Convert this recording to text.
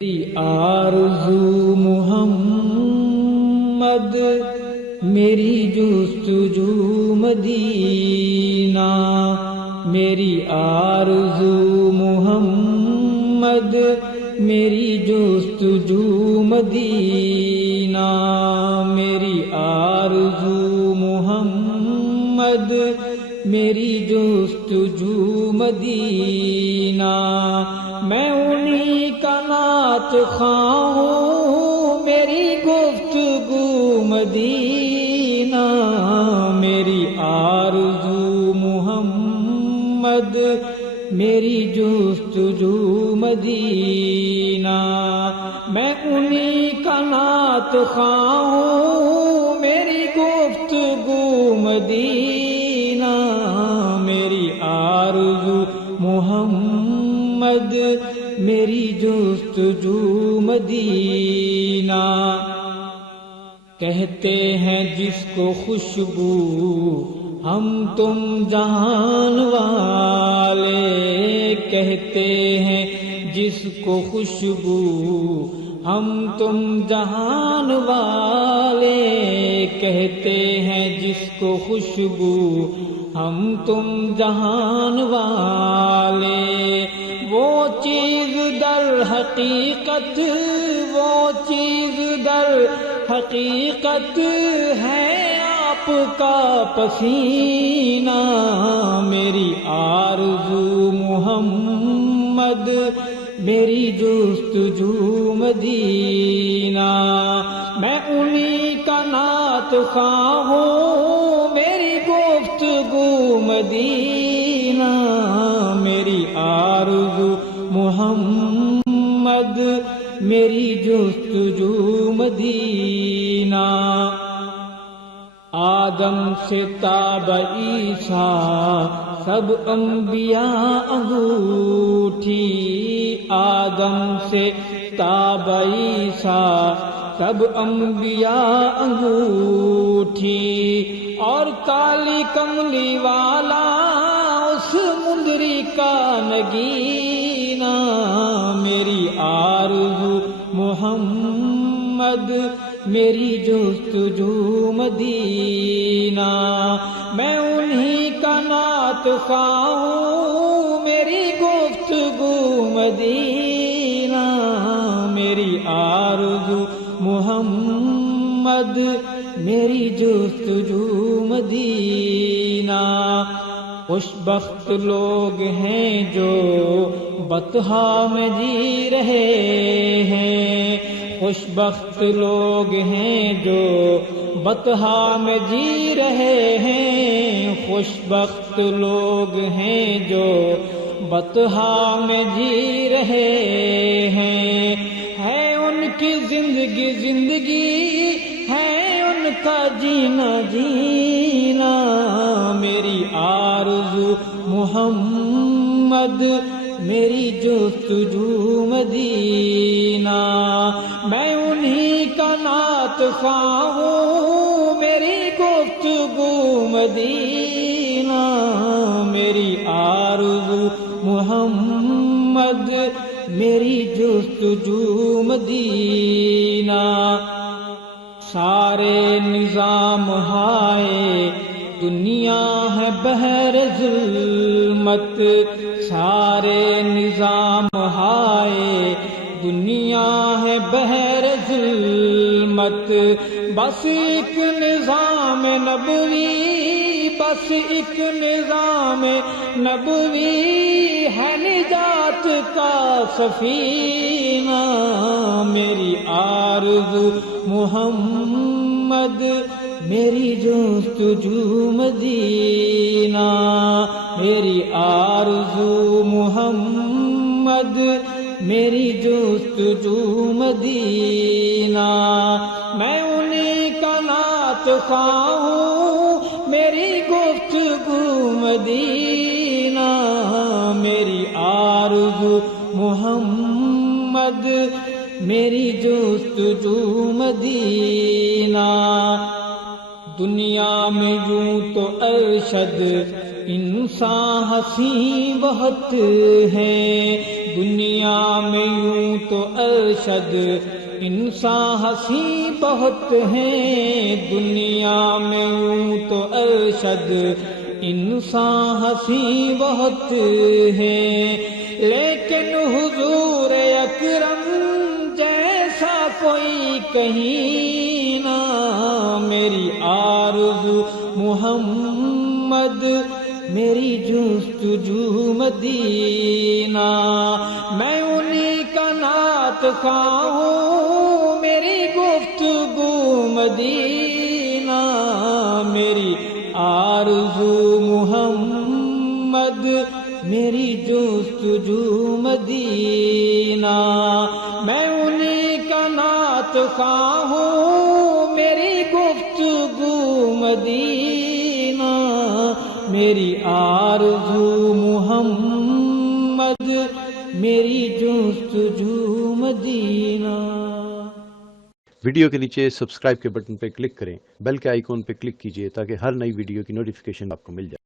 میری آرزو محمد، میری جستجو مدینہ، میری آرزو محمد، میری جستجو مدینہ، میری آرزو محمد، میری جستجو مدینہ، میں انہی کا نعت خواں ہوں، میری گفتگو مدینہ، میری آرزو محمد، میری جستجو مدینہ، میں انہی کا نعت خواں ہوں، میری گفتگو مدینہ، میری آرزو محمد، میری جستجو مدینہ، کہتے ہیں جس کو خوشبو ہم تم جہان والے، کہتے ہیں جس کو خوشبو ہم تم جہان والے، کہتے ہیں جس کو خوشبو ہم تم جہان والے، وہ چیز در حقیقت، وہ چیز در حقیقت ہے آپ کا پسینہ، میری آرزو محمد، میری جستجو مدینہ، میں انہی کا نعت خواں ہوں، میری گفتگو مدینہ، میری آرزو محمد، میری جستجو مدینہ، آدم سے تاب عیسیٰ سب انبیاء انگوٹھی، آدم سے تاب عیسیٰ سب انبیاء انگوٹھی، اور کالی کملی والا اس مندری کا نگینہ، میری آرزو محمد، میری جستجو مدینہ، میں انہی کا نعت خواں ہوں، میری گفتگو مدینہ، میری آرزو محمد، میری جستجو مدینہ، خوش بخت لوگ ہیں جو بطحا میں جی رہے ہیں، خوش بخت لوگ ہیں جو بطحا میں جی رہے ہیں، خوش بخت لوگ ہیں جو بطحا میں جی رہے ہیں، ہے ان کی زندگی زندگی، ہے ان کا جینا جینا، میری آرزو محمد، میری جستجو مدینہ، میں انہی کا نعت خواں ہوں، میری گفتگو مدینہ، میری آرزو محمد، میری جستجو مدینہ، سارے نظام ہائے دنیا ہے بحر ظلمت، سارے نظام ہائے دنیا ہے بحر ظلمت، بس ایک نظام نبوی، بس ایک نظام نبوی ہے نجات کا سفینہ، میری آرزو محمد، میری جستجو مدینہ، میری آرزو محمد، میری جستجو مدینہ، میں انہی کا نعت خواں ہوں، میری گفتگو مدینہ، میری آرزو محمد، میری جستجو مدینہ، دنیا میں یوں تو ارشد انسان ہنسی بہت ہے دنیا میں یوں تو ارشد انسان ہنسی بہت ہے دنیا میں یوں تو ارشد انسان ہنسی بہت ہے لیکن حضور اکرم جیسا کوئی کہیں نہ میری آرزو محمد میری جستجو مدینہ میں انہی کا نعت خواہ ہوں میری گفتگو مدینہ میری آرزو محمد میری جستجو مدینہ میں انہی کا نعت خواہ ہوں میری گفتگو مدینہ میری آرزو محمد میری جستجو مدینہ۔ ویڈیو کے نیچے سبسکرائب کے بٹن پہ کلک کریں، بیل کے آئیکن پہ کلک کیجئے تاکہ ہر نئی ویڈیو کی نوٹیفیکیشن آپ کو مل جائے۔